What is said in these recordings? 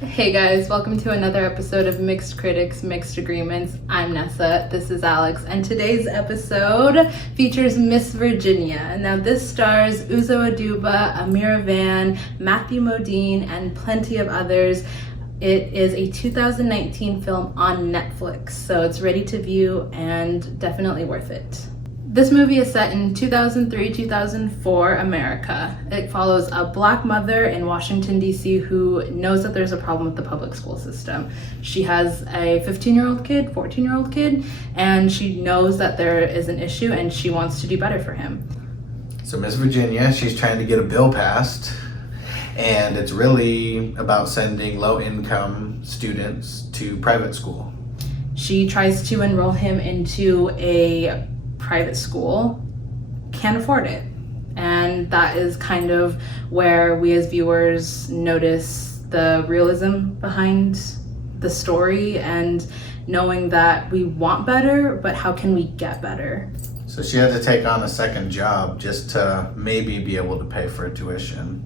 Hey guys, welcome to another episode of Mixed Critics, Mixed Agreements. I'm Nessa, this is Alex, and today's episode features Miss Virginia. Now this stars Uzo Aduba, Amirah Vann, Matthew Modine, and plenty of others. It is a 2019 film on Netflix, so it's ready to view and definitely worth it. This movie is set in 2003-2004 America. It follows a Black mother in Washington, D.C. who knows that there's a problem with the public school system. She has a 15-year-old kid, 14-year-old kid, and she knows that there is an issue and she wants to do better for him. So Miss Virginia, she's trying to get a bill passed, and it's really about sending low-income students to private school. She tries to enroll him into a private school, can't afford it. And that is kind of where we as viewers notice the realism behind the story and knowing that we want better, but how can we get better? So she had to take on a second job just to maybe be able to pay for tuition.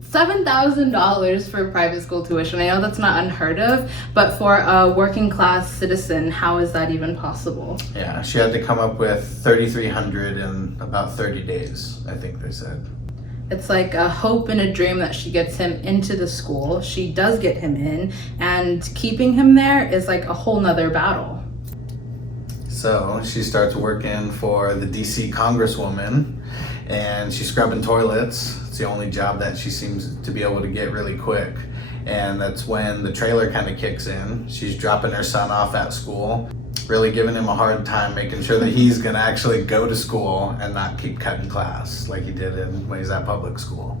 $7,000 for private school tuition. I know that's not unheard of, but for a working class citizen, how is that even possible? Yeah, she had to come up with $3,300 in about 30 days, I think they said. It's like a hope and a dream that she gets him into the school. She does get him in, and keeping him there is like a whole nother battle. So she starts working for the DC Congresswoman, and she's scrubbing toilets. It's the only job that she seems to be able to get really quick. And that's when the trailer kind of kicks in. She's dropping her son off at school, really giving him a hard time, making sure that he's gonna actually go to school and not keep cutting class like he did when he's at public school.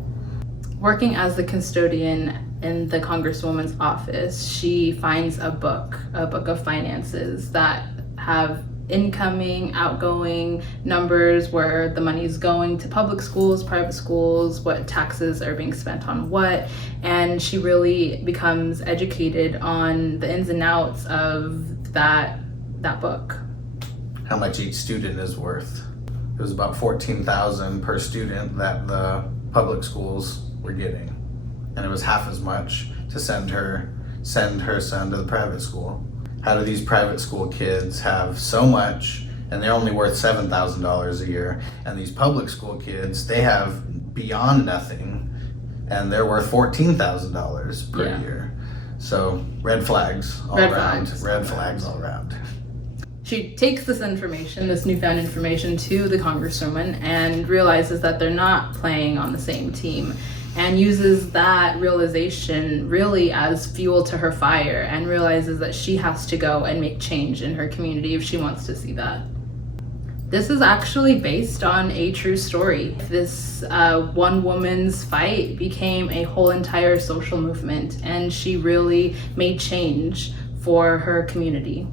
Working as the custodian in the Congresswoman's office, she finds a book of finances that have incoming, outgoing numbers, where the money is going to public schools, private schools, what taxes are being spent on what, and she really becomes educated on the ins and outs of that book. How much each student is worth. It was about $14,000 per student that the public schools were getting, and it was half as much to send her son to the private school. How do these private school kids have so much and they're only worth $7,000 a year? And these public school kids, they have beyond nothing and they're worth $14,000 per year. So red flags all around. Red flags all around. She takes this information, this newfound information, to the Congresswoman and realizes that they're not playing on the same team, and uses that realization really as fuel to her fire, and realizes that she has to go and make change in her community if she wants to see that. This is actually based on a true story. This one woman's fight became a whole entire social movement, and she really made change for her community.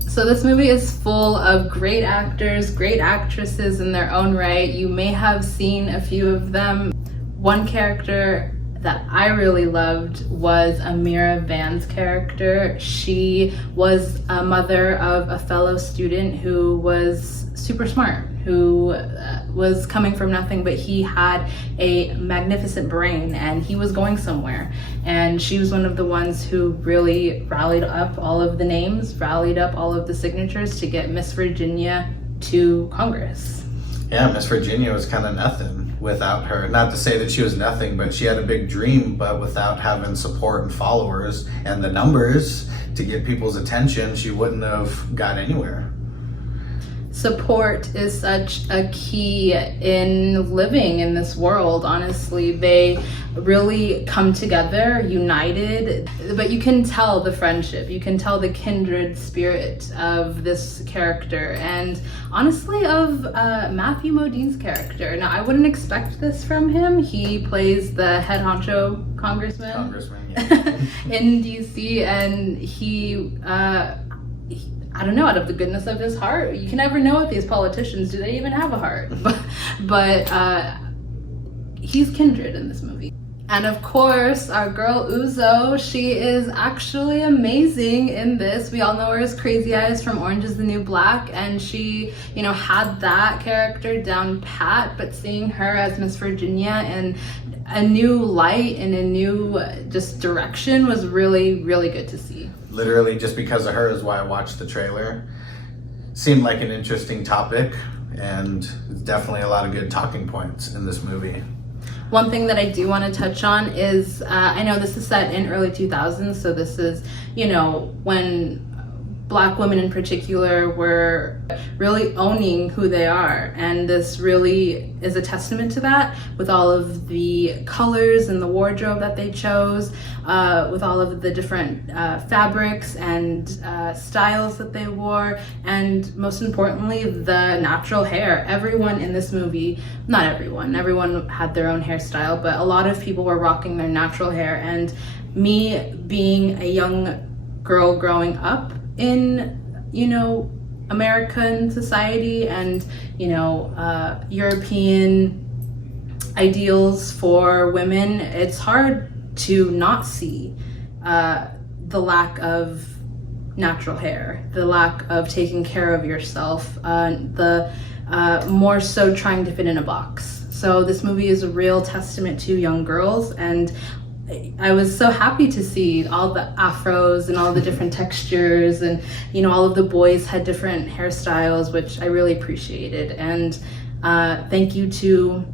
So this movie is full of great actors, great actresses in their own right. You may have seen a few of them. One character that I really loved was Amirah Vann's character. She was a mother of a fellow student who was super smart, who was coming from nothing, but he had a magnificent brain and he was going somewhere. And she was one of the ones who really rallied up all of the names, rallied up all of the signatures to get Miss Virginia to Congress. Yeah, Miss Virginia was kind of nothing without her. Not to say that she was nothing, but she had a big dream, but without having support and followers and the numbers to get people's attention, she wouldn't have got anywhere. Support is such a key in living in this world, honestly. They really come together, united, but you can tell the friendship, you can tell the kindred spirit of this character, and honestly of Matthew Modine's character. Now, I wouldn't expect this from him. He plays the head honcho congressman yeah. in DC, and he I don't know, out of the goodness of his heart, you can never know with these politicians, do they even have a heart? But he's kindred in this movie. And of course, our girl Uzo, she is actually amazing in this. We all know her as Crazy Eyes from Orange is the New Black, and she, had that character down pat, but seeing her as Miss Virginia and a new light and a new just direction was really, really good to see. Literally just because of her is why I watched the trailer. Seemed like an interesting topic, and definitely a lot of good talking points in this movie. One thing that I do want to touch on is, I know this is set in early 2000s, so this is, when Black women in particular were really owning who they are, and this really is a testament to that, with all of the colors and the wardrobe that they chose, with all of the different fabrics and styles that they wore, and most importantly, the natural hair. Everyone in this movie, not everyone had their own hairstyle, but a lot of people were rocking their natural hair. And me being a young girl growing up in American society and European ideals for women, it's hard to not see the lack of natural hair, the lack of taking care of yourself, the more so trying to fit in a box. So this movie is a real testament to young girls, and I was so happy to see all the afros and all the different textures, and all of the boys had different hairstyles, which I really appreciated. And thank you to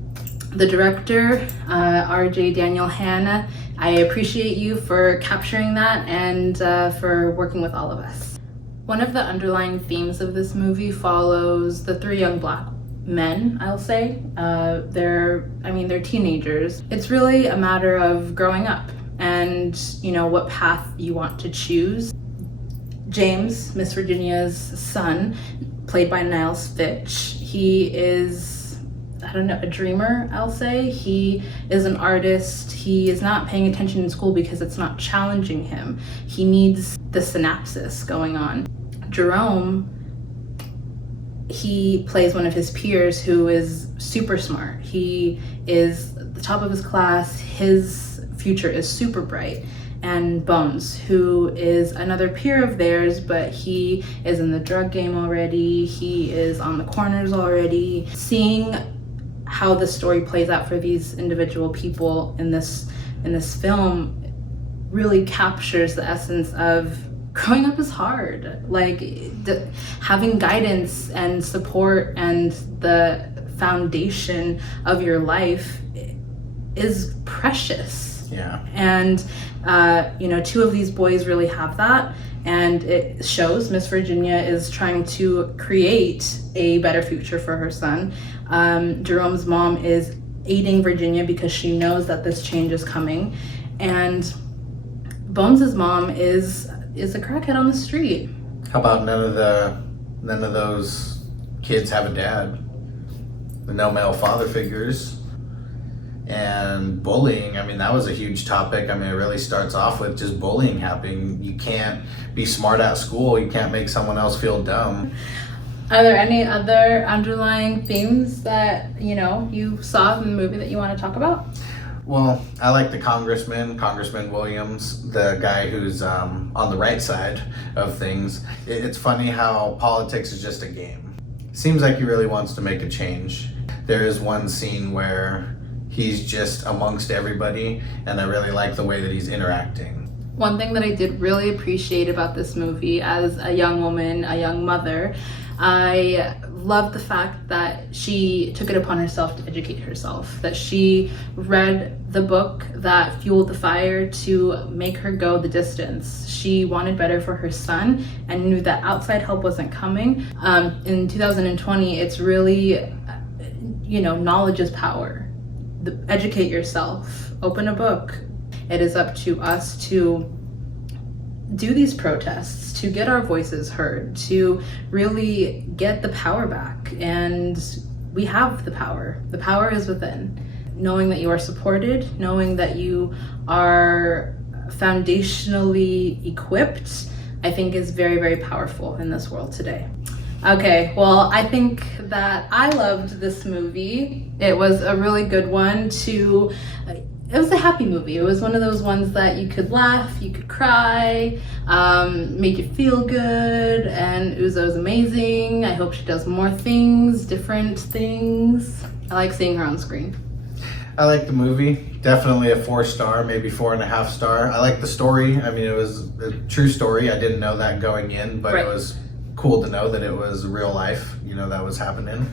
the director, RJ Daniel Hanna. I appreciate you for capturing that and for working with all of us. One of the underlying themes of this movie follows the three young Black men, I'll say. They're teenagers. It's really a matter of growing up and what path you want to choose. James, Miss Virginia's son, played by Niles Fitch, he is, a dreamer, I'll say. He is an artist. He is not paying attention in school because it's not challenging him. He needs the synapses going on. Jerome, he plays one of his peers who is super smart. He is the top of his class. His future is super bright. And Bones, who is another peer of theirs, but he is in the drug game already. He is on the corners already. Seeing how the story plays out for these individual people in this film really captures the essence of growing up is hard. Having guidance and support and the foundation of your life is precious. Yeah. And two of these boys really have that, and it shows. Miss Virginia is trying to create a better future for her son. Jerome's mom is aiding Virginia because she knows that this change is coming, and Bones's mom is a crackhead on the street. How about none of those kids have a dad? The no male father figures. And bullying, that was a huge topic. It really starts off with just bullying happening. You can't be smart at school. You can't make someone else feel dumb. Are there any other underlying themes that, you saw in the movie that you want to talk about? Well, I like the Congressman Williams, the guy who's on the right side of things. It's funny how politics is just a game. Seems like he really wants to make a change. There is one scene where he's just amongst everybody, and I really like the way that he's interacting. One thing that I did really appreciate about this movie as a young woman, a young mother, I loved the fact that she took it upon herself to educate herself, that she read the book that fueled the fire to make her go the distance. She wanted better for her son and knew that outside help wasn't coming. In 2020, it's really, knowledge is power. Educate yourself, open a book. It is up to us to do these protests, to get our voices heard, to really get the power back. And we have the power. The power is within. Knowing that you are supported, knowing that you are foundationally equipped, I think is very, very powerful in this world today. Okay, well, I think that I loved this movie. It was a really good one it was a happy movie. It was one of those ones that you could laugh, you could cry, make you feel good, and Uzo's amazing. I hope she does more things, different things. I like seeing her on screen. I like the movie. Definitely a 4-star, maybe 4.5 star. I like the story. I mean, it was a true story. I didn't know that going in, but Right. it was cool to know that it was real life, that was happening.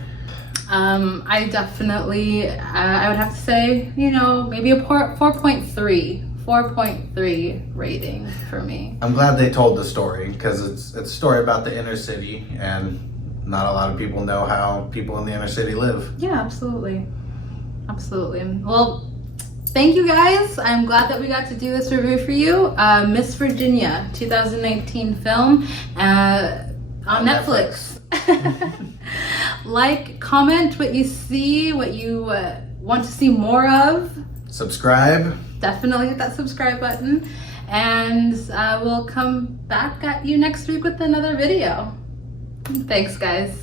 I definitely, I would have to say, maybe a 4.3 rating for me. I'm glad they told the story because it's a story about the inner city, and not a lot of people know how people in the inner city live. Yeah, absolutely. Absolutely. Well, thank you guys. I'm glad that we got to do this review for you. Miss Virginia, 2019 film on Netflix. Like, comment what you see, what you want to see more of. Subscribe. Definitely hit that subscribe button. And we'll come back at you next week with another video. Thanks, guys.